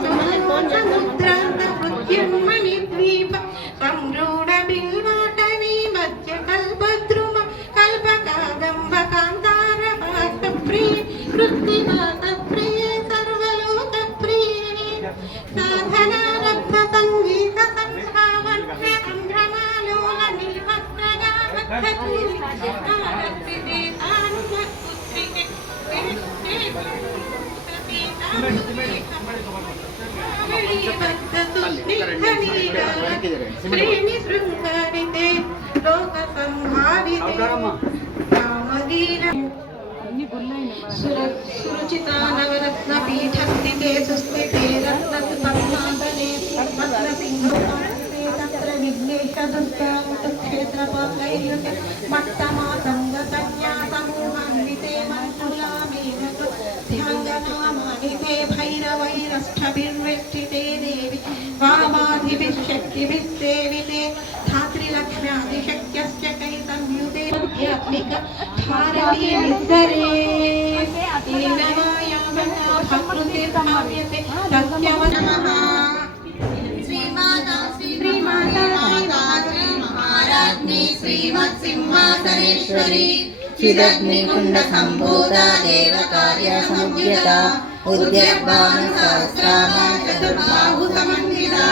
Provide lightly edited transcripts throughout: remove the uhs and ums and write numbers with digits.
సముద్రాంత మృత్యుర్మణి ద్వీప సంరూఢ బిల్వాటవీ మధ్య కల్పద్రుమ కల్పకాదంబ కాంతార పాత ప్రియ వృత్తివాత ప్రియ సర్వలోక ప్రియ సాధనారబ్ధ సంగీత సంభావన సంభ్రమాలోల శ్రేణి శృంగారితే లోక సంహారితే కామగీర సురుచితా నవరత్న పీఠస్థితే సుస్థితే రత్న పద్మాసనే తత్ర విఘ్నేశ దుర్గాక్షేత్రపాకైర్యుత మట్టమాతంగ కన్యా సమూహాన్వితే మంతులామేనతు ధ్యాంగనామానితే భైరవైరష్ఠభిర్వేష్టితే దేవి వామాధిభిः శక్తిభిः సేవితే ధాత్రిలక్ష్మ్యాదిశక్యశ్చ కైతమ్యుతే అధ్యాత్మిక భారతీ నిద్దరే ఏనమాయామనా భక్తిర్భావ్యతే సత్యవనః श्रीमत्सिंहासनेश्वरी चिदग्निकुण्ड सम्भूता देवकार्य समुद्यता उद्यद्भानुसहस्रामा चतुर्बाहु समन्विता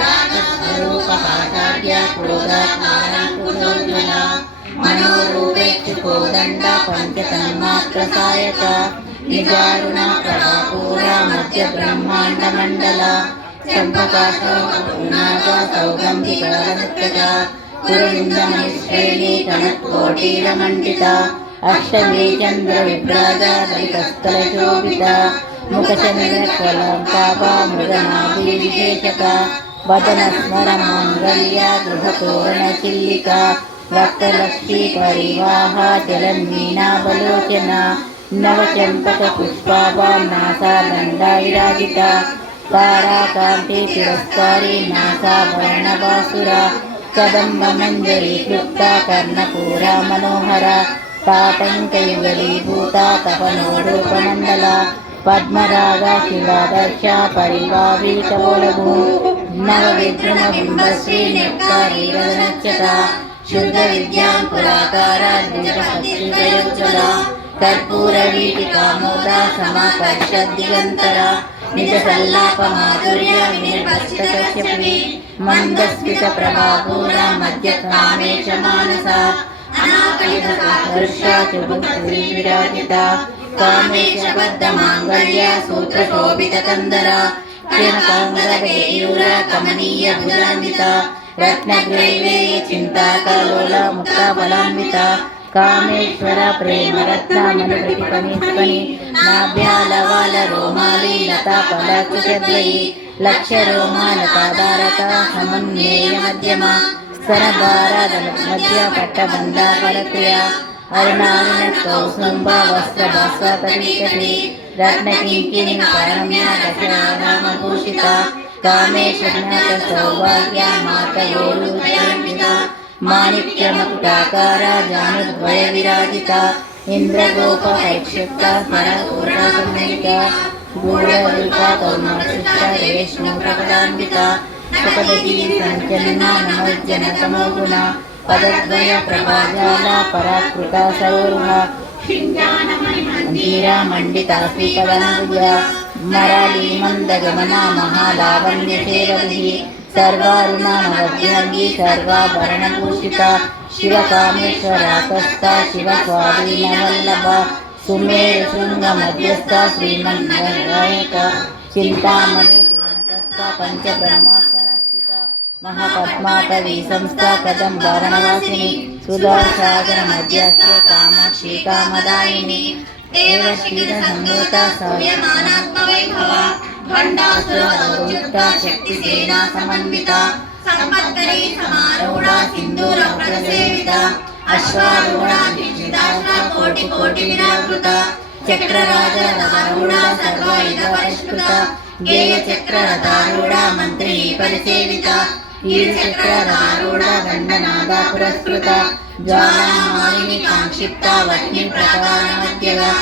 रागस्वरूपहाटाढ्य क्रोधाकाराङ्कुशोज्ज्वला मनोरूपेक्षुकोदण्ड पञ्चतन्मात्रसायका निजारुणा प्रभापूरा मध्यब्रह्माण्डमण्डला चम्पकाशोकपूर्णाका सौगन्धिकरनृत्यका कुरुविन्दमणिश्रेणी कनत्कोटीरमण्डिता अष्टमी चन्द्रविभ्राजा दलितस्थलशोभिता मुखचन्द्रकलाकाभा मृगनाभिविशेषका वदनस्मरमाङ्गल्या गृहतोरणचिल्लिका वक्तलक्ष्मी परिवाहा जलन्मीनाबलोचना नवचम्पकपुष्पाभा नासा दण्डा विराजिता ताराकान्ते तिरस्कारी नासाभरणवासुरा कदम्बमञ्जरी क्लुप्ता कर्णपूरा मनोहरा ताटङ्कयुगलीभूता तपनोरूपमण्डला पद्मरागा शिलादर्शा परिवावीतवोलभू नवविद्रुमबिम्बश्री न्यक्कारीरनक्षता शुद्धविद्यां पुराकारा द्विजपत्रिकयोज्ज्वला कर्पूरवीटिकामोदा समाकर्षद्दिगन्तरा निजसल्लापमाधुर्य विनिर्भस्तकश्यपी मन्दस्मितप्रभापूरा मध्यकामेश मानसा अनाकलितवर्षा चुबुक्पुरी विराजिता कामेशबद्धमाङ्गल्या सूत्रशोभितकन्दरा क्षीणकाङ्गरकेयूरा कमनीयभुजान्विता रत्नग्रैवेय चिन्ताकलोला मुक्ताबलान्विता कामेश्वर प्रेमरत्नामनुप्रतिपनिष्पनि नाभ्यालवाल रोमाली लता फलकुशद्वयी लक्ष्यरोमालतादारता समन्वेय मध्यमा स्तनभारादल मध्य पट्टबन्धा फलक्रिया अरुणारुणकौसुम्बा वस्त्रभास्वतरीकटी रत्नकिङ्किणी काम्या दशरामभूषिता कामेशज्ञातसौभाग्या मातयोरुजयन्विता माणिक्यमकुटाकारा जानुद्वय विराजिता इन्द्रगोपैक्षुक्ता स्वरपूर्णसम्मिलिका गूढरूपा कौमाशिष्टा रेष्मप्रकटान्विता सुपदगी सञ्चलना नमोज्जनतमोगुणा पदद्वय प्रभाजाला पराकृता सरोरुहा धीरा मण्डिता श्रीपदाम्बुजा मराली मन्दगमना महालावण्यसेवधिः सर्वारुणामवद्यांगी सर्वाभरणभूषिता शिवकामेश्वराकस्था शिवस्वाधीनवल्लभा सुमेरुशृङ्गमध्यस्था श्रीमन्नारायका चिन्तामणि पुरन्तस्था पञ्चब्रह्मासनस्थिता महापद्माटवी संस्था कदम्बारणवासिनी सुधासागरमध्यस्थे कामाक्षी कामदायिनी देवशीलसम्भूता सौर्यमानात्मवैभवा भण्डासुरदौर्युक्ता शक्तिसेना समन्विता सम्पत्करी समारूढा सिन्दूरप्रसेविता अश्वारूढाधिष्ठिता कोटिकोटिविरावृता चक्रराजरथारूढा सर्वायुधपरिष्कृता गेयचक्ररथारूढा मन्त्रिणी परिसेविता वीरचक्ररथारूढा दण्डनादा पुरस्कृता ज्वालामालिनी काङ्क्षिप्ता वह्निप्रकारामध्यगा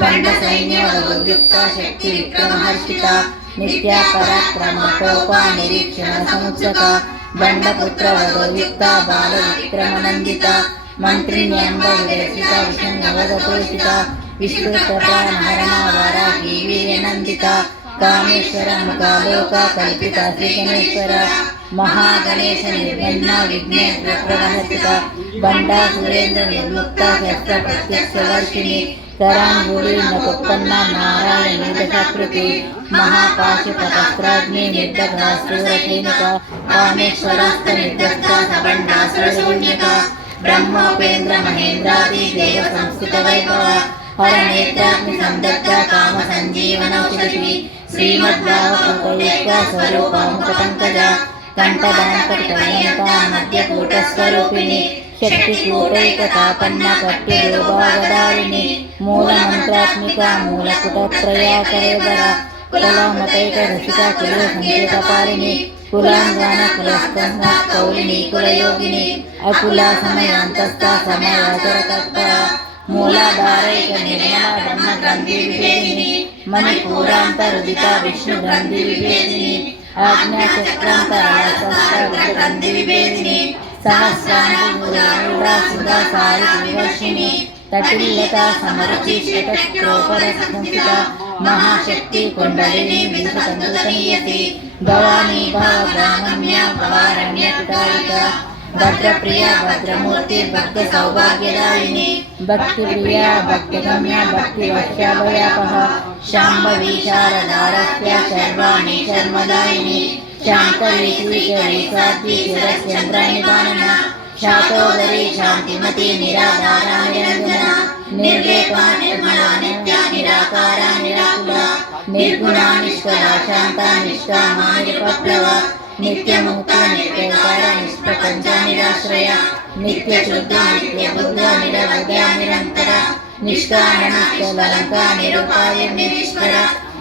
बण्डसैन्यवदुद्युक्ता शक्तिविक्रमहर्षिता నిత్య పరాక్రమకోప నిరీక్షణ సముత్సక బండపుత్ర వదోయుక్త బాల విక్రమనందిత మంత్రిణ్యంబ విరచిత విషంగవదతోషిత విశ్వప్రధానహరణ వారాహి వీర్యనందిత కామేశ్వర ముఖాలోక కల్పిత శ్రీగణేశ్వర మహాగణేశ నిర్గణ విఘ్నేశ్వర ప్రవహసిత బండా సురేంద్ర నిర్ముక్త శస్త్ర ప్రత్యక్షవర్షిణి కరాంగుళి నకుత్పన్న నారాయణి దశాకృతి మహాపాశుపతస్త్రాగ్ని నిర్దగ్నాస్త్రసైనిక కామేశ్వరాస్త నిర్దగ్ధ సబండాసురశూన్యక బ్రహ్మోపేంద్ర మహేంద్రాది దేవ సంస్థిత వైభవ హర నేత్రాగ్ని సందగ్ధ కామ సంజీవనౌషధి శ్రీమద్భాగవత స్వరూపముఖ పంకజ కంఠదాంకటయంత మధ్యకూటస్వరూపిణి శక్తికూటైకతాపన్న కట్టిరూపాగదారిణి మూలమంత్రాత్మిక మూలకుటత్రయాకరేవర కులమతైక రసిక కుల సంకేతపారిణి కులాంగాన కులస్కంద కౌలిని కులయోగిని అకుల సమయాంతస్థ సమయాచరతత్పర మూలాధారైక నిర్మల బ్రహ్మ గ్రంథి విభేదిని మణిపూరాంతరుదిత విష్ణు గ్రంథి విభేదిని ఆజ్ఞాచక్రాంతరాగ్రంథి విభేదిని సహస్రాంగుడా సుధా సారి వివర్షిణి తటిల్లత సమరుచి శ్వేతోపరస్కంసిత మహాశక్తి కొండలిని విషతంతుతనీయతి భవానీ భావగ్రామమ్య భవారణ్య పితాయిక భద్రప్రియ భద్రమూర్తి భక్త సౌభాగ్యదాయిని భక్తిప్రియ భక్తిగమ్య భక్తి వశ్యాభయాపహ శాంభవి శారదారస్య శర్వాణి శర్మదాయిని శాంతరీసాద్వి శిరశ్చంద్రానిదానన శాతోదరి శాంతిమతి నిరాధారా నిరంజన నిర్లేపా నిర్మలా నిత్య నిరాకారా నిరాకుల నిర్గుణా నిష్కళా శాంత నిష్కామా నిరుపప్లవ నిత్యముక్త నిత్యకార నిష్ప్రపంచ నిరాశ్రయ నిత్యశుద్ధ నిత్యబుద్ధ నిరవధ నిరంతర నిష్కామ నిష్కలంక నిరుపాయ నిరీశ్వర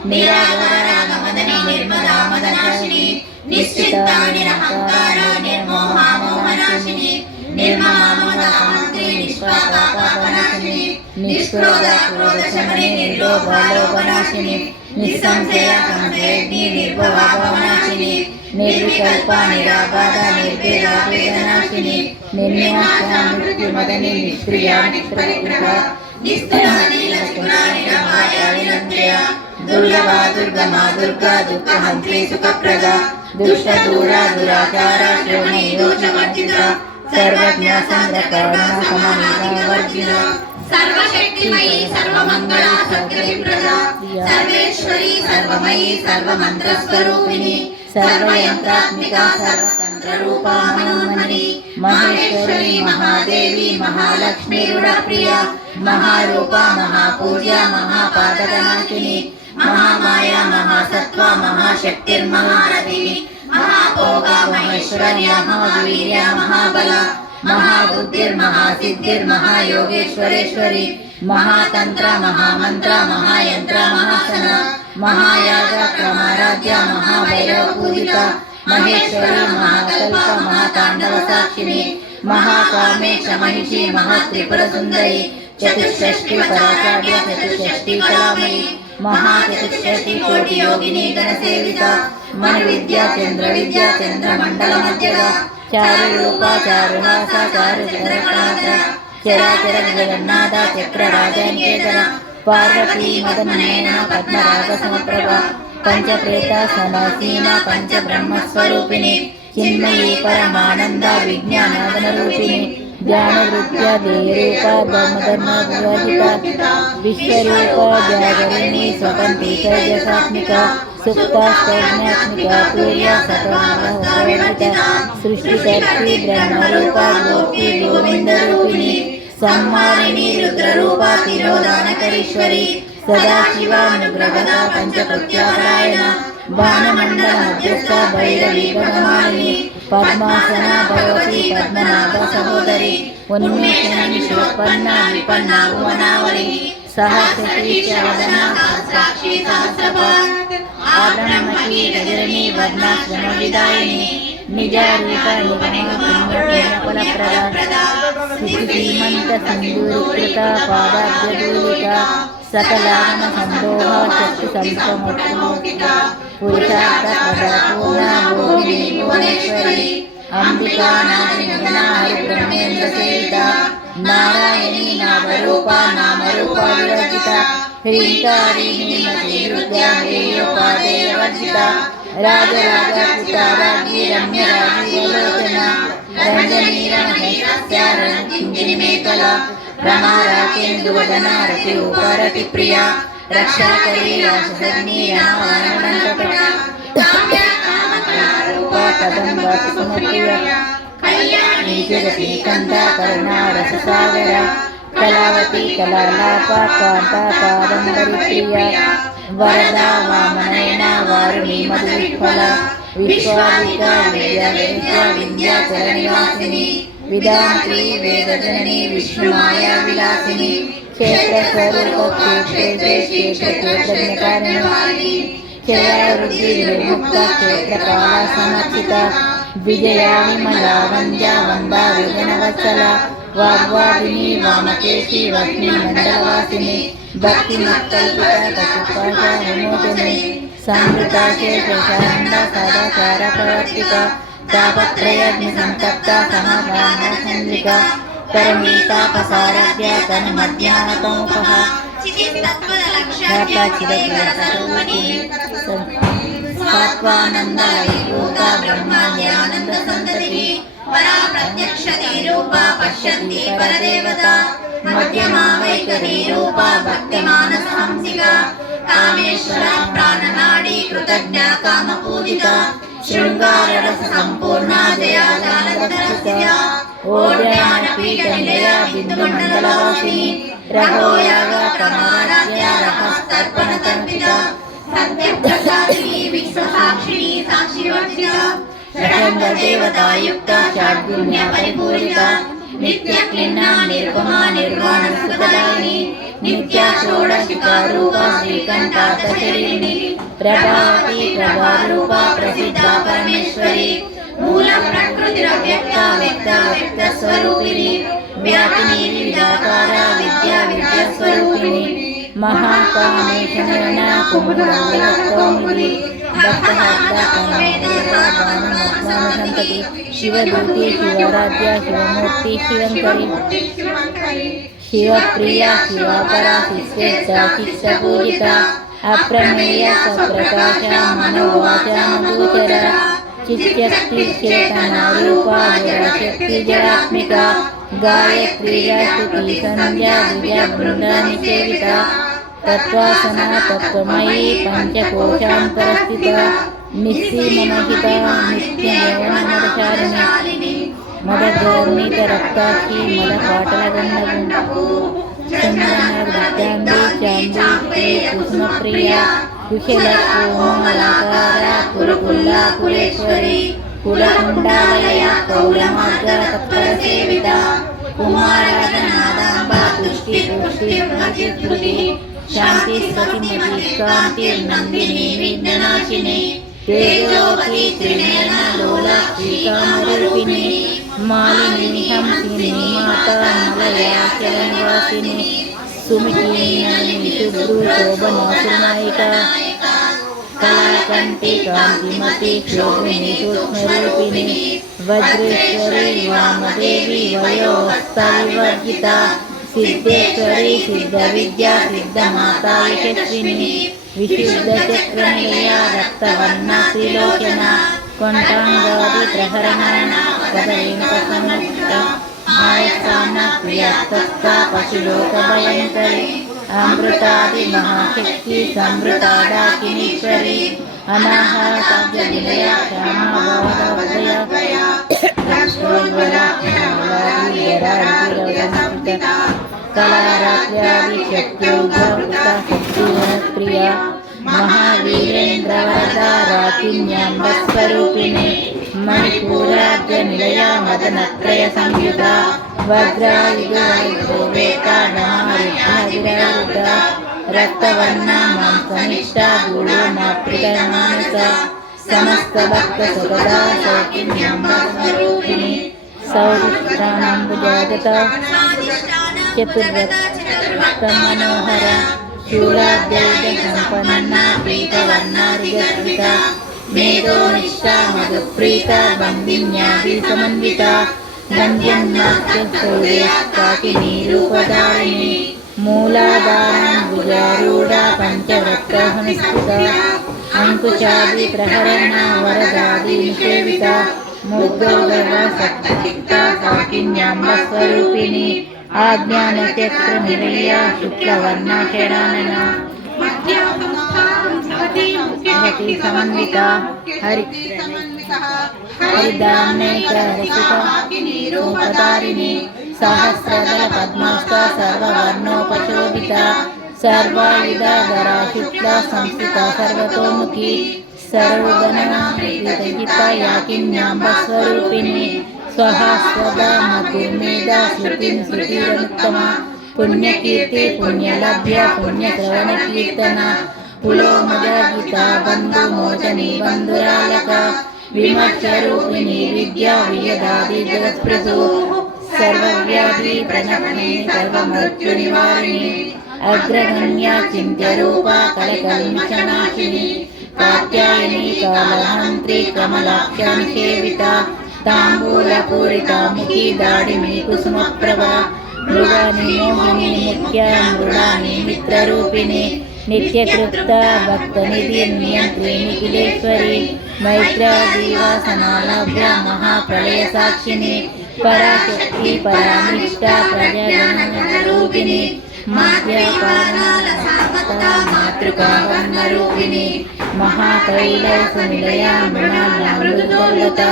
నిరాధార నమదని నిర్మలా మదనాశిని నిశ్చిత నిరహంకార నిర్మోహ మోహనాశిని నిర్మమామదామంత్రి నిష్పాపాపనాశిని నిష్క్రోధ క్రోధశమని నిర్లోభ లోభనాశిని నిస్సంశయ సంశయగ్ని నిర్భవభవనాశిని నిర్వికల్ప నిరాబాధ నిర్భేద వేదనాశిని నిర్న్యాస మృత్యుమదని నిష్క్రియ నిష్ప్రతికృత దుర్లభా దుర్గమా దుర్గా దుఃఖహంత్రి సుఖప్రద దుష్ట దూరా దురాచార శ్రోణీయోచవర్జిత సర్వజ్ఞ సంగ్రకరణ సమన్విత వర్జిత సర్వశక్తిమయీ సర్వమంగళ సర్వప్రద సర్వేశ్వరి సర్వమయీ సర్వమంత్రస్వరూపిణి సర్వయంత్రాత్మిక సర్వతంత్ర రూపా మనోన్మణి మహేశ్వరి మహాదేవి మహాలక్ష్మి రుణప్రియ మహారూప మహాపూజ్య మహాపాదకనాశిని మహామాయ మహాసత్వ మహాశక్తిర్మహారథి మహాభోగ మహేశ్వరి మహావీర్య మహాబల మహాబుద్ధిర్మహాసిద్ధిర్మహాయోగేశ్వరేశ్వరి మహాతంత్ర మహామంత్ర మహాయంత్ర మహాసన మహాయాగ క్రమారాధ్య మహాభైరవ పూజిత మహేశ్వరి మహాకల్ప మహాతాండవ సాక్షిని మహాకామేశ మహిషి మహాత్రిపుర సుందరి చతుషష్ఠి పరాచార్య చతుషష్ఠి కళామయి మహాచతుషష్ఠి కోటి యోగిని గణసేవిత మన విద్యా చంద్ర మండల మధ్యగా చారు రూప చారుహాస చారు చరకాస చరాచర జగన్నాథ చక్ర రాజానికేతర పార్వతీ మదనయన పద్మరాగ సమప్రభ పంచప్రేత సనాసీన పంచ బ్రహ్మస్వరూపిణి చిన్మయీ పరమానంద విజ్ఞానాదన రూపిణి జ్ఞాన వృత్య దేరూప ధర్మ వివర్జిత విశ్వరూప జాగరిణి స్వతంత్రి తేజసాత్మిక సుప్తాస్త్రజ్ఞాత్మిక తూర్య సకలవర్జిత సృష్టికర్తి బ్రహ్మరూప గోపి గోవింద రూపిణి సంహారిణి రుద్రరూప తిరోధానకరీశ్వరి సదాశివానుగ్రహత పంచప్రత్యాపరాయణ బాణమండల మధ్యస్థ భైరవి గణమాలిని పద్మాసన భగవతి పద్మనాభ సహోదరి ఉన్మేషణి శోత్పన్న విపన్న భువనావళి సహస్రవదన సాక్షి సహస్రపాద ఆబ్రహ్మకి గజరణి వర్ణాశ్రమ విదాయిని నిజ రూప ఫలప్రద శ్రీమంత సింధూరీకృత పాదాబ్జూలిక सकलागम संदोह शक्ति संप्रमोक्तिका पुरुषार्थ प्रदापूर्णा भोगिनी भुवनेश्वरी अंबिका नागना हरिब्रह्मेन्द्र सेविता नारायणी नामरूपा नामरूपा विवर्जिता ह्रींकारी नीमती दुर्गा हेयोपादेयवर्जिता राजराजाकृता राज्ञी रम्य राजीवलोचना रंजनी रमणेशस्या रणकिंकिनी मेखला रमाराकेन्दुवदना रतिरूपा रतिप्रिया रक्षाकरी राक्षसग्नी रामावरणकटा काम्या कामकलारूपा कदम्बा कुसुमप्रिया कल्याणी जगती कंदा करुणा रससागरा कलावती कलालापा कांता कादम्बरी प्रिया वरदा वामनयना वारुणी मधुविह्वला विश्वादिका विद्या विद्याचल निवासिनी विदांत्री वेदजननी विष्णुमाया विलासिनी क्षेत्र स्वरूप क्षेत्र क्षेत्रज्ञकारिणी क्षयवृद्धि विमुक्ता क्षेत्रकाला समर्चिता विजया विमला वंद्या वंदा विजनवत्सला वाग्वादिनी वामकेशी वह्नि मंडलवासिनी भक्तिमत्कल्पिता कशुपाशा विमोचनी संवृता शेषशारदा सदाचार प्रवर्तिका तापत्रयग्नि संतप्ता समाधान संलिका परमीता पसारद्या तन मध्यातमुपः सात्वानंद रूपा ब्रह्मानंद संतति परा प्रत्यक्ष रूपा पश्यन्ति परदेवता मध्यमा वैखरी रूपा भक्तिमानस हंसिका कामेश्वरा प्राणनाडी कृतज्ञा कामपूजिता शृंगार रस संपूर्णा जया जानकदर्शिता ओड्यान पीठ निलया बिंदु मंडलवासिनी रहोयागा तमाराध्या रहस्तर्पण तर्पिता सत्य प्रसादिनी विश्वसाक्षिणी साक्षिवर्जिता षडंग देवता युक्ता षड्गुण्य परिपूरिता नित्य क्लिन्ना निर्गमा निर्वाण सुखदायिनी नित्या षोडशिका रूपा श्रीकंठातशरीरिणी प्रभावती प्रभारूपा प्रसिद्धा परमेश्वरी मूल प्रकृतिरव्यक्ता व्यक्ता व्यक्त स्वरूपिणी व्यापिनी विविधाकारा विद्या विद्या स्वरूपिणी महाकामेशनयना कुमुदंगलस्तोमिनी भक्तहर्ता कमवेदसंतति शिवदूती शिवराध्या शिवमूर्ति शिवंकरी शिवप्रिया शिवापरा शिष्येष्टा शिष्यपूजिता अप्रमेय सप्रकाशा मनोवाचा मधुचरा चित्शक्ति चेतना रूपा जराशक्ति जरात्मिका गायत्री स्तुति संध्या विद्या वृंदा निषेविता तत्वासना तत्वमयी पंचकोशांतरस्थिता निस्सीममहिता नित्ययवनमदशालिनी मदगर्णित रक्ताक्षी मदपाटलगन्धगुण्डपू चंद्रनर्दित्यांबी चांदी कुसुमप्रिया कुशलकोमलाकारा कुलकुल्ला कुलेश्वरी कुलकुंडालया कौलमार्गा तत्परसेविता कुमाराजनादांबा तुष्टि पुष्टि प्रतिश्रुति शांति सतिमती कांति नंदिनी विघ्ननाशिनी तेजोवती त्रिनयना लोलाक्षी कामरूपिणी मालिनी हंसिनी माता मलया चरणवासिनी सुमितिनी शुभ्रू शोभना सुनायिका कलाकंठी कांतिमती शोभिनी सूक्ष्मरूपिणी वज्रेश्वरी वामदेवी वयोस्ता विवर्जिता सिद्धेश्वरी सिद्धविद्या सिद्धमाता यशस्विनी विशुद्धचक्रनिलया रक्तवर्णा त्रिलोचना कंठांगादि प्रहरणा पदवेंकटसमुक्ता मायस्थाना प्रियस्तस्ता पशुलोकभयंकरी अमृतादि महाशक्ति समृतादाकिनीश्वरी अनाहताज्ञनिलया श्यामावादवदया कलारात्र्यादिशक्त्योद्भवता शक्तिप्रिया महावीरेन्द्रवरदा राकिन्याम्बस्वरूपिणी मणिपूरार्जनिलया मदनत्रय संयुता वज्रायुधवेता नमाविघ्नविराजिता रक्तवर्णा मांसनिष्ठा गूढमातृकमानसा समस्त भक्त सदा सौकिन्याम्बस्वरूपिणी सौरिष्ठानाम्बुजागता चतुर्वक्त्रमनोहरा शूलाद्यैध सम्पन्ना प्रीतवर्णारिगर्विता मेधोनिष्ठा मधुप्रीता बन्दिन्यादिसमन्विता गन्ध्यन्नाट्यशौर्याकाकिनीरूपधारिणी मूलाधाराम्बुजारूढा पञ्चवक्त्रसंस्कृता अंकुशादिप्रहरणा वरदादिनिषेविता मुग्धोगर्वा सप्तचित्ता काकिन्याम्बस्वरूपिणी आज्ञानचक्रनिलया शुक्लवर्णा षडानना भवती समन्विता हरिदान्नैकरसितारिणी सहस्रदलपद्मास्ता सर्ववर्णोपशोभिता सर्वायुधाधरा शुक्ला संस्थिता सर्वतोमुखी सर्वगणनाहिता याकिन्याम्बस्वरूपिणी स्वहास्वदा मतिर्मेधा श्रुतिं श्रुतिरनुत्तमा पुण्यकीर्ति पुण्यलभ्य पुण्यश्रवणकीर्तना पुलोमजगीता बन्धुमोचनी बन्धुरालका विमर्शरूपिणी विद्या वियदादि जगत्प्रसू सर्वव्याधि प्रणमिनी सर्वमृत्युनिवारिणी अग्रगण्या चिन्त्यरूपा कलकल्मषनाशिनी कात्यायनी कालहन्त्री कमलाक्षा निषेविता ताम्बूलपूरिता मुखी दाडिमी कुसुमप्रभा मृगानि मोहिनी मुख्या मृडानि मित्ररूपिणी नित्यतृप्ता भक्तनिधि नियन्त्री निखिलेश्वरी मैत्रादिवासनालभ्या महाप्रलयसाक्षिणी पराशक्ति परानिष्ठा प्रजगणरूपिणी माध्यापारणा मातृका वर्णरूपिणी महाकैलासनिलया मृणालता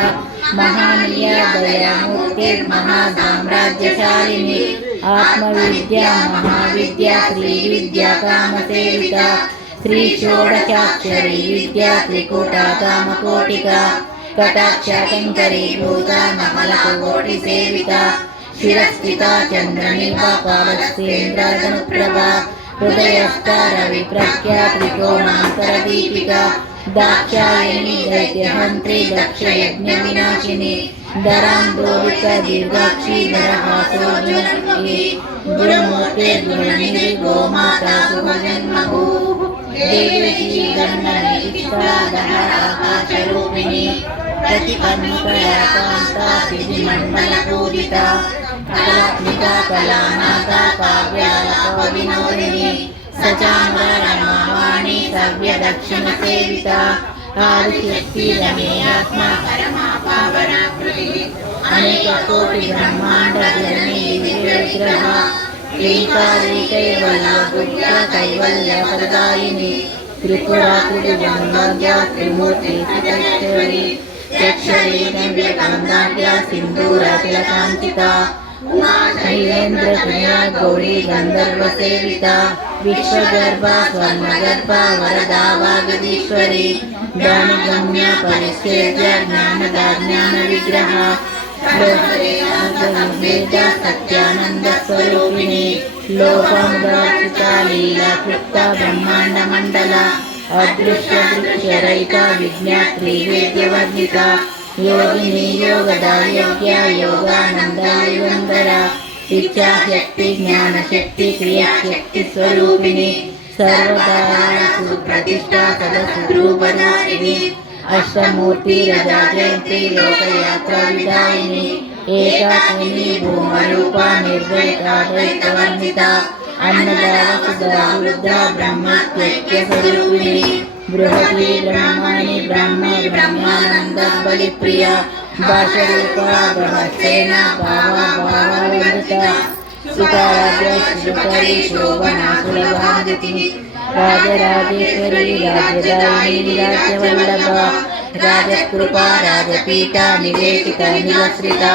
महानीया दयामूर्ति महासाम्राज्यशालिनी आत्मविद्या महाविद्या श्रीविद्या कामसेविता श्री षोडशाक्षरी विद्या त्रिकूटा कामकोटिका कटाक्षाकंकरी भूता नमलकोटिसेविता शिरस्थिता चन्द्रनीपा पालस्येन्द्रादनुप्रभा हृदयस्था रविप्रख्या त्रिकोणान्तरदीपिका दाक्षायणी दैत्यहन्त्री दक्षयज्ञविनाशिनी दरान्दोलिका दीर्घाक्षी दरहासोर्जुनप्रिये गुरुमूर्ते गुरुनिधि गोमाता शुभजन्मभूः देवकी गण्डनिष्ठा दहराकाशरूपिणी प्रतिपन्मुखया कान्ता सिद्धिमण्डलपूजिता कलात्मिका कलानाथा काव्यालकविनोदिनी सचामरणवाणी सव्यदक्षिणसेविता आदिशक्ति रमेयात्मा परमा पावनाकृतिः अनेककोटिब्रह्माण्ड जननी दिव्यविग्रह क्लीकारि कैवल्यबुद्ध्या कैवल्यप्रदायिनी त्रिपुरात्रिभुवनभाग्या त्रिमूर्ति सुतैश्वरी चक्षरी नव्यकान्ताढ्या सिन्दूरतिलकान्तिका शैलेन्द्रप्रिया गौरी गन्धर्वसेविता विश्वगर्भा स्वर्णगर्भा वरदा वागदीश्वरी ज्ञानगम्या परिच्छेद्य ज्ञानदा ज्ञानविग्रहा वेदा सत्यानन्दस्वरूपिणी लोकमुदार्चिता लीलातृप्ता ब्रह्माण्डमण्डला अदृश्यदृश्यरहिता विज्ञात्री वेद्यवर्णिता योगिनी योगदा योग्या योगानन्दा युगन्धरा इच्छाशक्ति ज्ञानशक्ति क्रियाशक्ति स्वरूपिणी सर्वदा सुप्रतिष्ठा सदस्वरूपधारिणी अष्टमूर्ति रजा जयंती लोकयात्रा विदायिनी एकाकिनी भूमरूपा निर्भयता दैत्यवर्णिता अन्नदा वसुधा रुद्रा ब्रह्मत्यक्ष स्वरूपिणी बृहती ब्रह्माणि ब्रह्म ब्रह्मानंद बलिप्रिया भाषरूपा बृहत्सेना भावा भावावृता सुताराध्य श्रीकरी शोभना सुलभादिति राजराजेश्वरी राज्यदायिनी राज्यवल्लभा राजकृपा राजपीठा निवेदिता निवसृता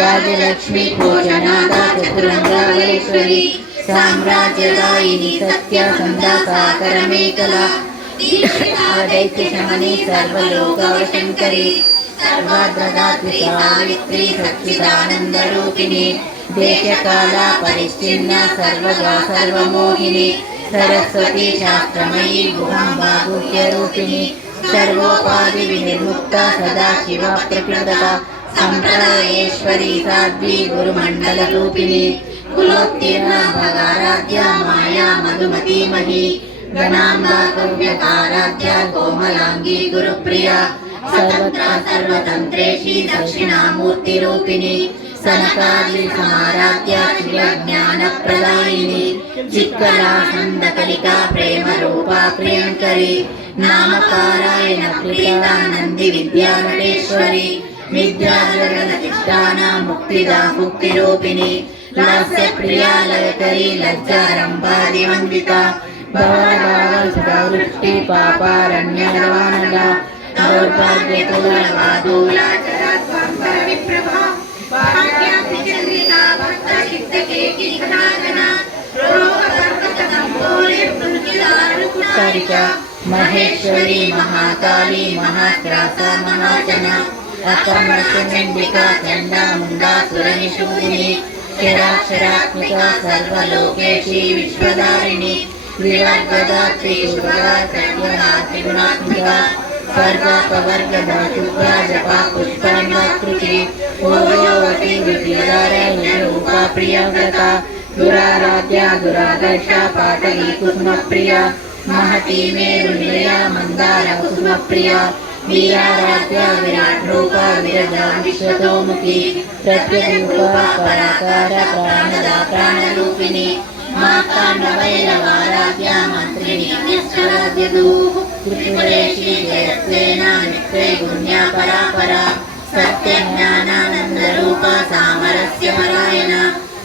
राजलक्ष्मी भोजनादा चतुरंगावलेश्वरी साम्राज्यदायिनी सत्यासंधा साकरमेकला दैत्यशमनी सर्वलोकावशंकरी सर्वाद्रदात्मिका सावित्री सच्चिदानन्दरूपिणी देशकाला परिच्छिन्न सर्वगा सर्वमोहिनी सरस्वती शास्त्रमयी गुहाम्बा गुह्यरूपिणी सर्वोपाधि विनिर्मुक्ता सदा शिवा प्रतिपदता संप्रदायेश्वरी साध्वी गुरुमण्डलरूपिणी కులోత్తీర్ణ భగారాధ్య మాయా మధుమతీమహి గణాంబా కవ్యకారాధ్య కోమలాంగి గురుప్రియ స్వతంత్ర సర్వతంత్రేషి దక్షిణామూర్తి రూపిణి సనకాది సమారాధ్య జ్ఞాన ప్రదాయిని చిత్కళా సందకలికా ప్రేమ రూపా ప్రియంకరి నామపారాయణ ప్రీతానంది విద్యానటేశ్వరి విద్యా జగదధిష్టాన ముక్తిదా ముక్తి రూపిణి లాస్య ప్రియా లయకరి లజ్జారంభాది వందిత భవదావృష్టి పాపారణ్యరవానల దౌర్భాగ్యకులవాదూల జరాద్వాంబర విప్రభా భాగ్యాతి చంద్రికా భక్త చిత్తకేకి ఘనాఘన రోగ పర్వత దంబోలి మృత్యుదారుకుటారిక మహేశ్వరి మహాకాళి మహాత్రాస మహాజన అకమర్షచండికా చండాముండాసుర నిషూదిని చరాక్షరాత్మిక సర్వలోకేశి విశ్వధారిణి వివర్గదాత్రి శుభగా సత్యదాత్రి గుణాత్మిక స్వర్గపవర్గద శుభ్ర జపా పుష్పంగాకృతి ఓయోవతి విద్యారాయణ రూపా ప్రియవ్రత దురారాధ్య దురాదర్శ పాటలీ కుసుమప్రియ మహతి మేరు నిలయ మందార కుసుమప్రియ వీరారాధ్య విరాట్ రూప విరజ విశ్వతోముఖి ప్రత్యరూప పరాకార ప్రాణద ప్రాణరూపిణి మాతాండవైరవారాధ్య మంత్రిణి నిశ్చరాధ్యదు త్రిపురేషి జయత్వేన నిత్రే గుణ్యా పరాపర సత్య జ్ఞానానంద రూప సామరస్య పరాయణ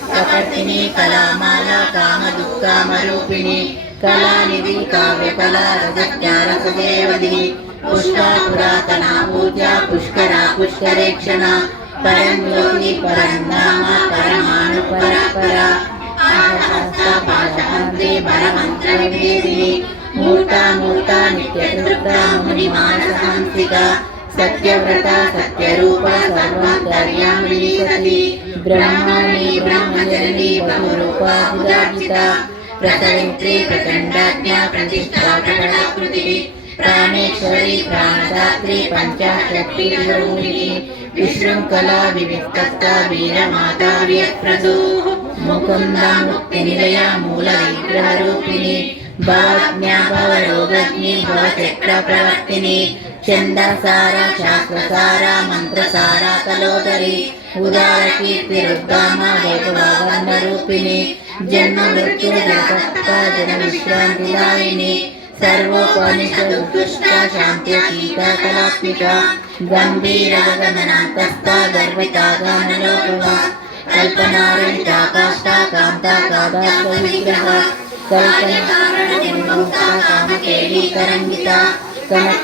కపర్దిని కళామాల కామ దుఃఖామరూపిణి కళానిధి కావ్యకళా రజజ్ఞానసుదేవది పుష్పా పురాతన పూజ పుష్కర పుష్కరేక్షణ పరంజ్యోతి పరంధామ పరమాణు పరపర పాశహంత్రి పరమంత్ర వివేదిని మూర్త నిత్యకృత ముని మానసహంసిక సత్యవ్రత సత్యరూప సర్వాంతర్యామిని సతి బ్రహ్మాణి బ్రహ్మజనని బహురూపాభిదాజిత ప్రసవిత్రి ప్రచండాజ్ఞ ప్రతిష్టా ప్రకటాకృతి ప్రాణేశ్వరి ప్రాణదాత్రి పంచాశక్తి రూపిణి విశృంఖలా వివిక్త వీరమాతా వ్యప్రదో ముకుంద ముక్తి నిలయ మూల విగ్రహ రూపిణి భవజ్ఞా భవరోగజ్ఞి భవచక్ర ప్రవర్తిని చందసార శాస్త్రసార మంత్రసార కలోదరి ఉదార కీర్తి రుద్దామ వైభవాగంధ రూపిణి జన్మ మృత్యు జగత్త జన విశ్రాంతిదాయిని సర్వోపనిషదుష్ట శాంత్యతీత కళాత్మిక గంభీర గగనాంతస్థ గర్వితాగానలోకవ కల్పనారహిత కాష్ట కాంత కాదాస్త విగ్రహ కల్పన నిర్ముక్త కామకేళి తరంగిత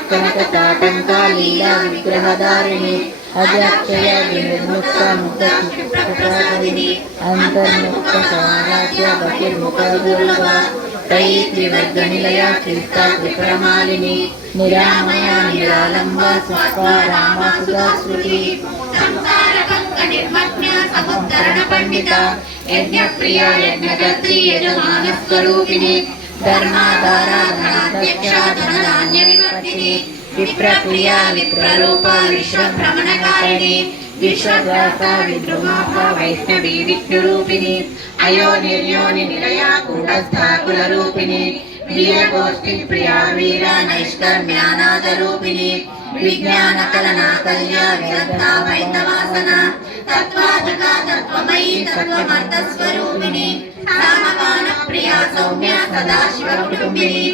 కనక తాటంక లీలా విగ్రహధారిణి అజాక్షయ వినిర్ముక్త ముక్తి అంతర్ముక్త సామ్రాజ్య బహిర్ముఖ దుర్లభ త్రివర్గ నిలయ క్రీస్త త్రిపురమాలిని నిరామయ నిరాలంబ స్వరామ సుధాశ్రుతి సంసార కంక నిర్మగ్న సముద్ధరణ పండిత యజ్ఞప్రియ యజ్ఞకర్త్రి యజమాన స్వరూపిణి ధర్మాధార ధనాధ్యక్ష ధనధాన్య వివర్ధిని విప్రప్రియ విప్రరూప విశ్వభ్రమణకారిణి విశ్వవ్యాస విద్రుమాప వైష్ణవి విష్ణురూపిణి అయోనిర్యోని నిలయ కూటస్థ కులరూపిణి వీరగోష్ఠి ప్రియా వీర నైష్కర్మ్యానాద రూపిణి విజ్ఞాన కలనా కల్య విరక్త వైతవాసన తత్వాజక తత్వమయీ తత్వమర్థ స్వరూపిణి సామగాన ప్రియా సౌమ్య సదాశివ కుటుంబిని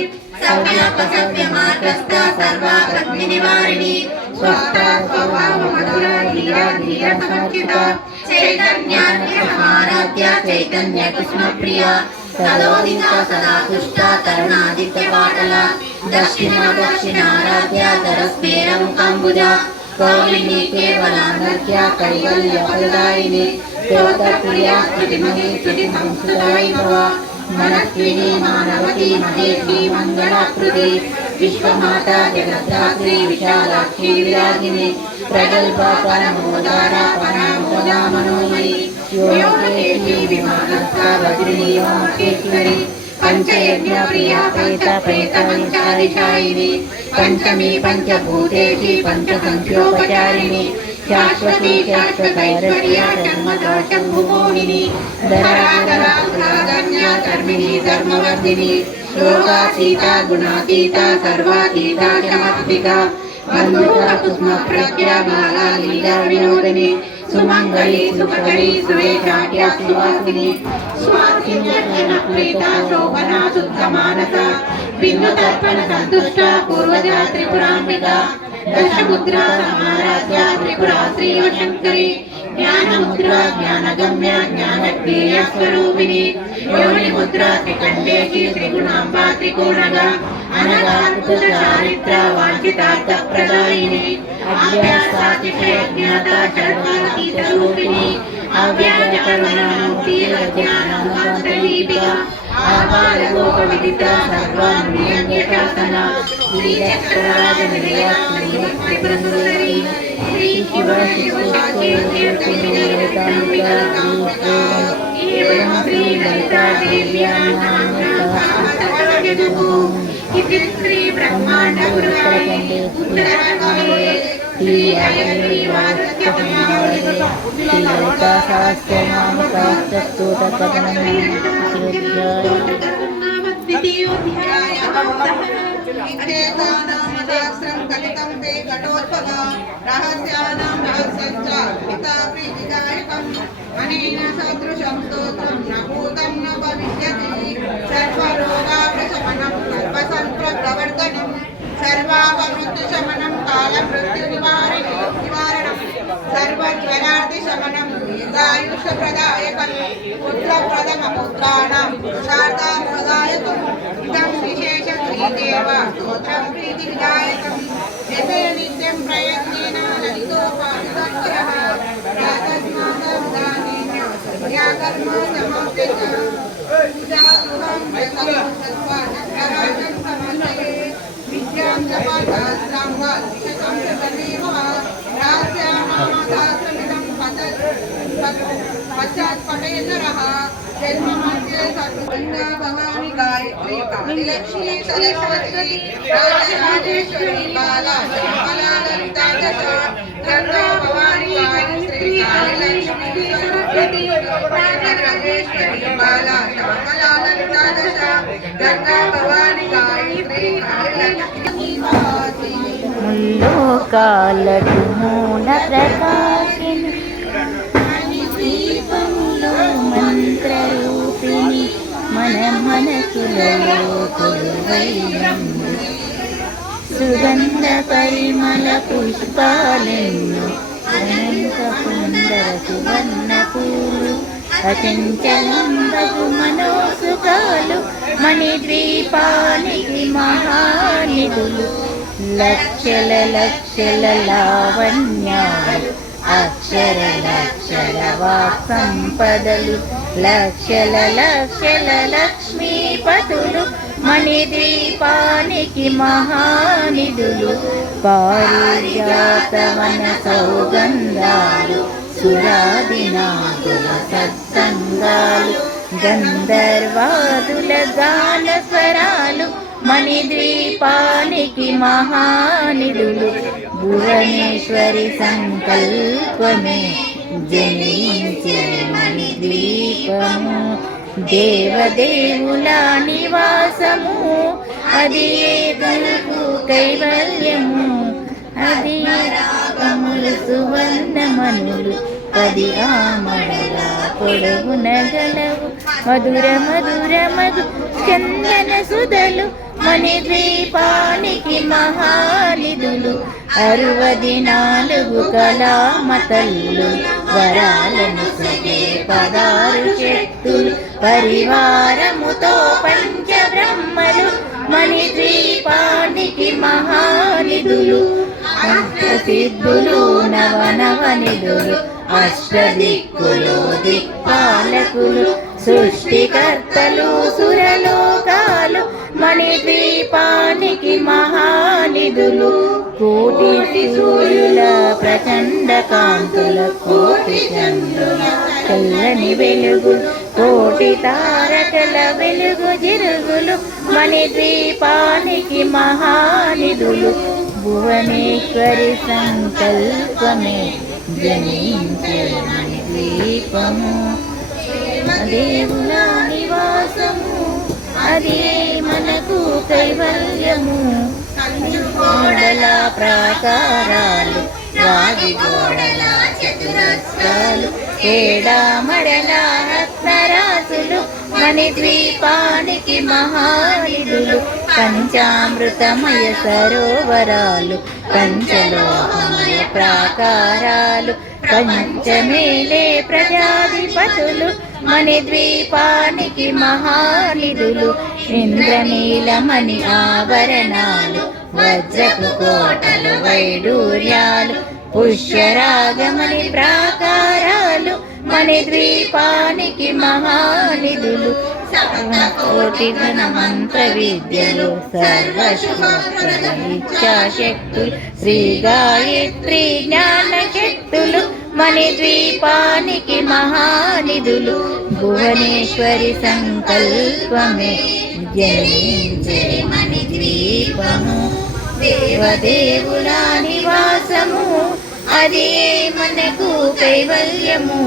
సవ్యాపసవ్య మార్గస్థ సర్వాగ్ని నివారిణి స్వస్థ స్వభావ మధుర ధీర ధీర సమర్చిత చైతన్యాన్య సమారాధ్య చైతన్య కృష్ణ ప్రియ సదోదిత సదా తుష్ట తరుణాదిత్య పాటల దక్షిణారాధ్య ధరస్మేర ముఖంబుజ కౌలిని కేవలానర్ఘ్య కైవల్య ఫలదాయిని దేవత ప్రియా స్తుతిమహి స్తుతి సంస్కృత వైభవ మనస్విని మానవతి మహేషి మంగళాకృతి విశ్వమాత జగద్ధాత్రి విశాలాక్షి విరాగిని ప్రగల్భ పరమోదార పరమోదా మనోమయి యోగేశి విమానస్థ వజ్రిని ఓంకేశ్వరి పంచయజ్ఞ ప్రియా ప్రేత ప్రేత పంచాదిశాయిని పంచమి పంచభూతేషి పంచసంఖ్యోపచారిణి శాశ్వతి శాశ్వతైశ్వర్య జన్మదా శంభుమోని స్వరూపిణి ధరాధరాగమ్య ధర్మిణి ధర్మవర్ధిని లోకాతీత గుణాతీత సర్వాతీత క్షమాత్మిక బంధుక కుస్మ ప్రజ్ఞా బాలా లీలా వినోదిని సుమంగళి సుఖకరి సురేషాట్య సువాసిని స్వాసిన్యప్రీత శోభనా శుద్ధ మానస బిందు తర్పణ సంతుష్ట పూర్వజా త్రిపురాంబిక దశముద్రా సమారాధ్య త్రిపురా శ్రీవశంకరి జ్ఞానముద్ర జ్ఞానగమ్య జ్ఞానజ్ఞేయ స్వరూపిణి యోని ముద్ర త్రికండేశి త్రిగుణాంబా త్రికోణగా అనగా కృత చారిత్ర వాంఛితార్థ ప్రదాయిని అభ్యాసాతిశయ జ్ఞాత షడ్వాతీత రూపిణి అవ్యాజ కరుణామూర్తి జ్ఞానోపాంతరీపిక ఆపార గోప విదిత సర్వానుయంగశాసన శ్రీచక్రరాజ నిలయ శ్రీమత్ప్రసుందరి శ్రీ శివ శివశాఖి శ్రీ లలితా దేవ్యా శ్రీ బ్రహ్మాండ గురువాయి ఉత్తరాంగే శ్రీ అయగ్రీ లలితా సహస్రనామ కలితం తే ఘటోద్భవ రహస్యానాం రహస్యం చ పితా ప్రీతిదాయకం అనేన సదృశం స్తోత్రం న భూతం న భవిష్యతి సర్వరోగాపశమనం సర్వసంప్రవర్తనం సర్వాపమృత్యుశమనం కాలమృత్యునివారణం సర్వజ్వరార్తిశమనం దీర్ఘాయుష్యప్రదాయకం పుత్రప్రథమపుత్రాణం పురుషార్థం ప్రదాయకం ఇదం విశేషక్రీదేవ స్తోత్రం ప్రీతివిదాయకం యతే నిత్యం ప్రయత్నేన లలితోపాధికర్మః ప్రాతస్మాదవదానేన సంధ్యాకర్మ సమాప్తిక పూజాగృహం సర్వానకరాజం సమన్వయే విద్యాం జపాశాస్త్రం వా శతం శతమేవ రాస్యామాదాసమిదం పశ్చాత్ పఠేన్నరః జన్మమధ్యే సర్వగంగా భవాని గాయత్రి కాళిలక్ష్మీ సరస్వతి రాజరాజేశ్వరి బాలా శ్యామలా లలితా దశ గంగా భవాని గాయత్రి కాళిలక్ష్మీ సరస్వతి రాజరాజేశ్వరి బాలా శ్యామలా లలితా దశ గంగా భవాని గాయత్రి కాళిలక్ష్మీ ముల్లోకాలకు మూల ప్రకాశిని దీపములో మంత్రరూపిణి మన మనసులలో కొలువైనందు సుగంధ పరిమళ పుష్పాలెన్నో అనంత సుందర సువర్ణ పూలు అచంచలంబగు మనోసుకాలు మణిద్వీపానికి మహానిధులు లక్షల లక్షల లావణ్యాలు అక్షర లక్షల వాక్ సంపదలు లక్షల లక్షల లక్ష్మీపతులు మణిద్వీపానికి మహానిధులు పారిజాతవన సౌగంధాలు సురాదినాదుల సత్సంగాలు గంధర్వాదుల గాన స్వరాలు మణిద్వీపానికి మహానిధులు భువనేశ్వరి సంకల్పమే జనించే మణిద్వీపము దేవదేవుల నివాసము అది ఏదలకు కైవల్యము అది రాగములు సువర్ణమనులు 10 ఆమడల పొడవున గలవు మధుర మధుర మధు చందన సుధలు మణిద్వీపానికి మహానిధులు 64 కళామతల్లు వరాలను సగే 16 శక్తులు పరివారముతో పంచబ్రహ్మలు మణిద్వీపానికి మహానిధులు అష్టసిద్ధులు నవనవనిధులు అష్టదిక్కులు దిక్పాలకులు సృష్టికర్తలు సురలోకాలు మణిద్వీపానికి మహానిధులు కోటి సూర్యుల ప్రచండ కాంతుల కోటి చంద్రుల చల్లని వెలుగు కోటి తారకల వెలుగు జిరుగులు మణిద్వీపానికి మహానిధులు భువనేశ్వరి సంకల్పమే జనించే మణిద్వీపము దేవుల నివాసము అదే మనకు కైవల్యము. గోడల ప్రాకారాలు రాగి గోడల చతురస్రాలు ఏడామడల రత్నరాసులు మణిద్వీపానికి మహానిధులు. పంచామృతమయ సరోవరాలు పంచలోహమయ ప్రాకారాలు పంచమేలే ప్రజాధిపతులు మణిద్వీపానికి మహానిధులు. ఇంద్రనీలమణి ఆభరణాలు వజ్రపు కోటలు వైడూర్యాలు పుష్యరాగమణి ప్రాకారాలు మణిద్వీపానికి మహానిధులు. కోటి ఘన మంత్ర విద్యలు సర్వశక్తులు శ్రీ గాయత్రి జ్ఞాన శక్తులు మణిద్వీపానికి మహానిధులు. భువనేశ్వరి సంకల్పమే జనించే మణిద్వీపము. దేవదేవుల నివాసము అది మనకు కైవల్యము.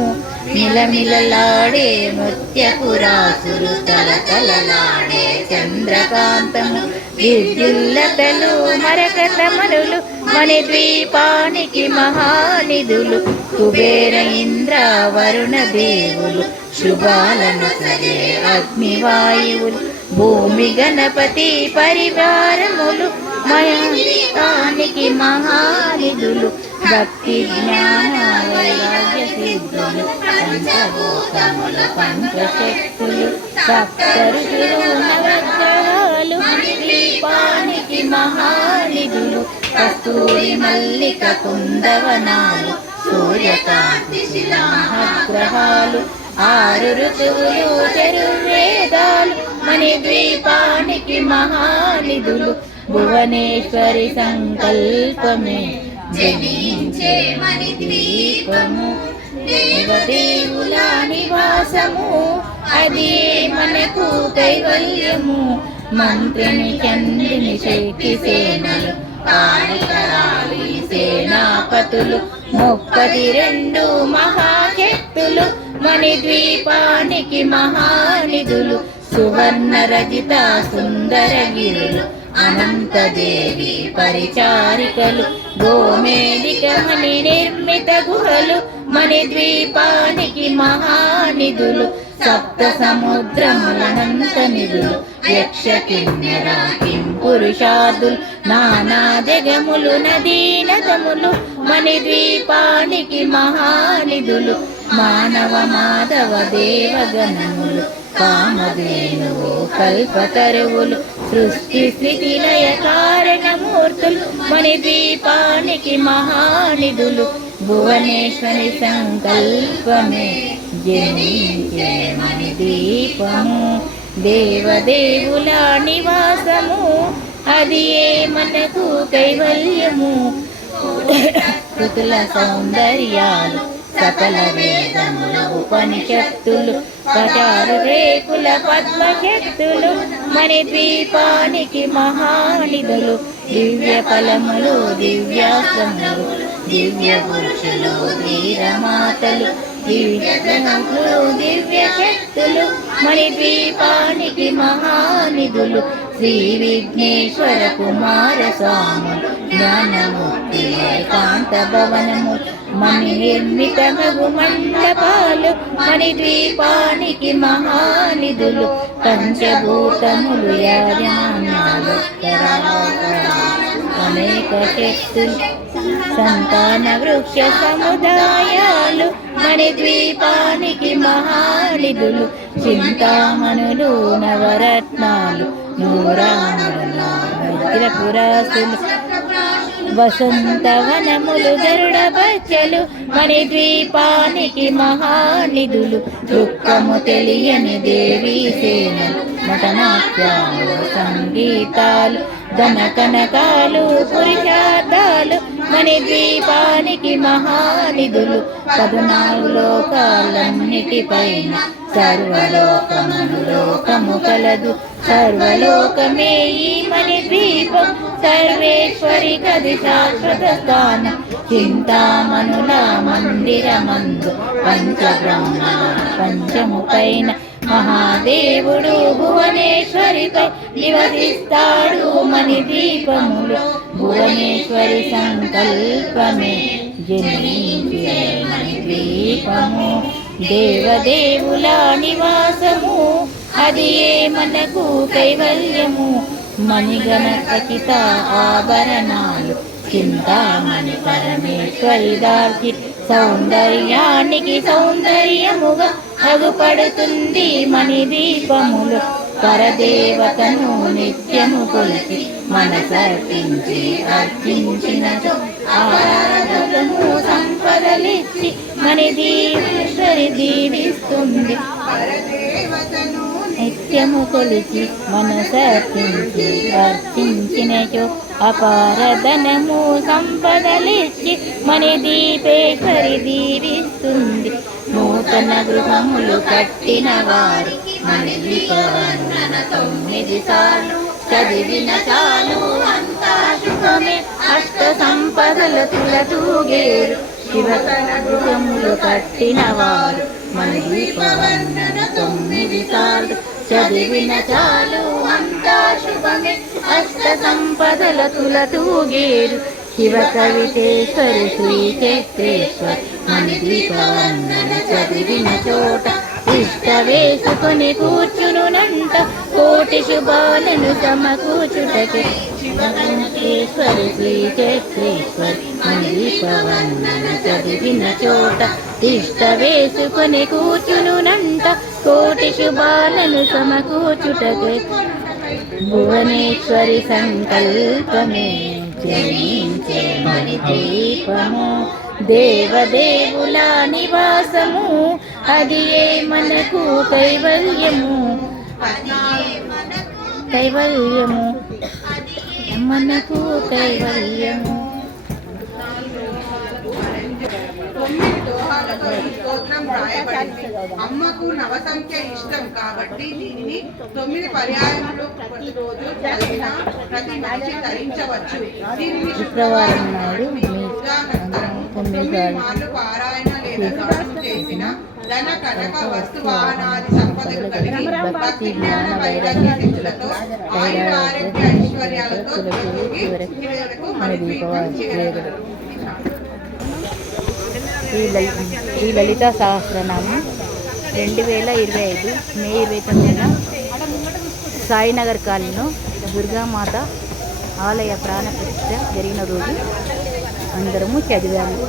మిలమిలలాడే ముత్యపురాసులు తలతలలాడే చంద్రకాంతము విద్యుల్లతలు మరకతమనులు మణిద్వీపానికి మహానిధులు. కుబేర ఇంద్ర వరుణ దేవులు శుభాలను సరే అగ్నివాయువులు భూమి గణపతి పరివారములు మయానికి మహానిధులు. భక్తి జ్ఞాన వైరాగ్య సిద్ధులు పంచభూతముల పంచశక్తులు సప్తఋషులు నవగ్రహాలు మణిద్వీపానికి మహానిధులు. కస్తూరి మల్లిక కుందవనాలు సూర్యకాంతి శిలాగ్రహాలు ఆరు ఋతువులు చతుర్వేదాలు మణిద్వీపానికి మహానిధులు. భువనేశ్వరి సంకల్పమే జనించే మణిద్వీపము. దేవదేవుల నివాసము అది మనకు కైవల్యము. మంత్రిని చంద్రుని శక్తి సేనలు కానికరాలి సేనాపతులు 32 మహాశక్తులు మణిద్వీపానికి మహానిధులు. సువర్ణ రజిత సుందరగిరులు అనంతదేవి పరిచారికలు గోమేలిక మణి నిర్మిత గుహలు మణిద్వీపానికి మహానిధులు. సప్త సముద్రములనంత నిధులు యక్ష కిన్నెర పురుషాదులు నానా జగములు నదీనదములు మణిద్వీపానికి మహానిధులు. మానవ మాధవ దేవగణములు కామధేనువు కల్పతరువులు సృష్టి స్థితి లయ కారణమూర్తులు మణిద్వీపానికి మహానిధులు. భువనేశ్వరి సంకల్పమే జనించే మణిద్వీపము. దేవదేవుల నివాసము అది మనకు కైవల్యము. కుతుల సౌందర్యాలు సకల వేదముల ఉపనిషత్తులు పచారు రేకుల పద్మశక్తులు మణిద్వీపానికి మహానిధులు. దివ్య ఫలములు దివ్యాశ్రములు దివ్య పురుషులు ధీరమాతలు దివ్యగుణములు దివ్య శక్తులు మణిద్వీపానికి మహానిధులు. శ్రీ విఘ్నేశ్వర కుమార స్వాములు జ్ఞానమూర్తి ఏకాంత భవనము మణి నిర్మిత మగు మండపాలు మణిద్వీపానికి మహానిధులు. పంచభూతములు యాజమాన్యాలు అనేక శక్తులు సంతాన వృక్ష సముదాయాలు మణిద్వీపానికి మహానిధులు. చింతామణులు నవరత్నాలు నూరాములు వజ్రపురాసులు వసంతవనములు గరుడ బచ్చలు మణిద్వీపానికి మహానిధులు. దుఃఖము తెలియని దేవీ సేనలు నటనాట్యాలు సంగీతాలు ధన కనకాలు పురుషార్థాలు మణిద్వీపానికి మహానిధులు. 14 లోకాలన్నిటిపైన సర్వలోకమును లోకము కలదు సర్వలోకమే ఈ మణిద్వీపం. సర్వేశ్వరి గది శాశ్వత స్థానం చింతామణుల మందిరమందు పంచబ్రహ్మల ప్రపంచము పైన మహాదేవుడు భువనేశ్వరిపై నివసిస్తాడు మణి దీపములో భువనేశ్వరి సంకల్పమే జనించే మణి దీపము దేవదేవుల నివాసము అది ఏ మనకు కైవల్యము మణిగణ ఖచ్చిత ఆభరణాలు చింతామణి పరమేశ్వరి దాల్చి సౌందర్యానికి సౌందర్యముగా అగుపడుతుంది మణి దీపములు పరదేవతను నిత్యము కొలిచి మనసర్పించి అర్చించిన ఆరాధనము సంపదలిచ్చి మణి దీవేశ్వరి దీవిస్తుంది పరదేవతను నిత్యము కొలిచి మనసర్పించి అర్చించినచో అపారధనము సంపదలిచ్చి మణి దీపేశ్వరి దీవిస్తుంది నూతన గృహములు కట్టిన వారు మణి దీపవర్ణన 9 సార్లు చదివిన చాలు అంతా శుభమే అష్ట సంపదల తులతూగేరు శివతన గృహములు కట్టిన వారు మణి దీపవర్ణన 9 సార్లు చదివిన చాలు అంతా శుభమే అష్ట సంపదల తులతూగేరు శివ కవితేశ్వరి శ్రీచక్రేశ్వరి మణి దీపవర్ణన చదివిన చోట ఇష్ట వేసుకొని కూర్చునునంట కోటి శుభాలను సమకూర్చుటకే శివకవితేశ్వరి శ్రీచక్రేశ్వరి మణి దీపవర్ణన చదివిన చోట ఇష్ట వేసుకొని కూర్చునునంట కోటి శుభాలను సమకూర్చుటకే భువనేశ్వరి సంకల్పమే జనించే మణి దీపము దేవదేవుల నివాసము అది ఏ మనకు కైవల్యము కైవల్యము మనకు కైవల్యము 9 దోహాలతో ఈ స్తోత్రం రాయబడింది అమ్మకు నవ సంఖ్య ఇష్టం కాబట్టి దీనిని 9 పర్యాయములు ప్రతిరోజు చదివిన ప్రతి మనిషి ధరించవచ్చు దీనిని శుక్రవారం నాడు పూజానంతరం 9 మార్లు పారాయణ లేదా గానం చేసిన ధన కటక వస్తు వాహనాది సంపదలు కలిగి భక్తి జ్ఞాన వైరాగ్య సిద్ధులతో ఆయుర ఆరోగ్య ఐశ్వర్యాలతో తొలగి చివరకు మన దీపం చేరగలరు. ఈ లలితా సహస్రనామం 2025 మే 29న సాయినగర్ కాలనీలో దుర్గామాత ఆలయ ప్రాణ ప్రతిష్ఠ జరిగిన రోజు అందరము చదివాము.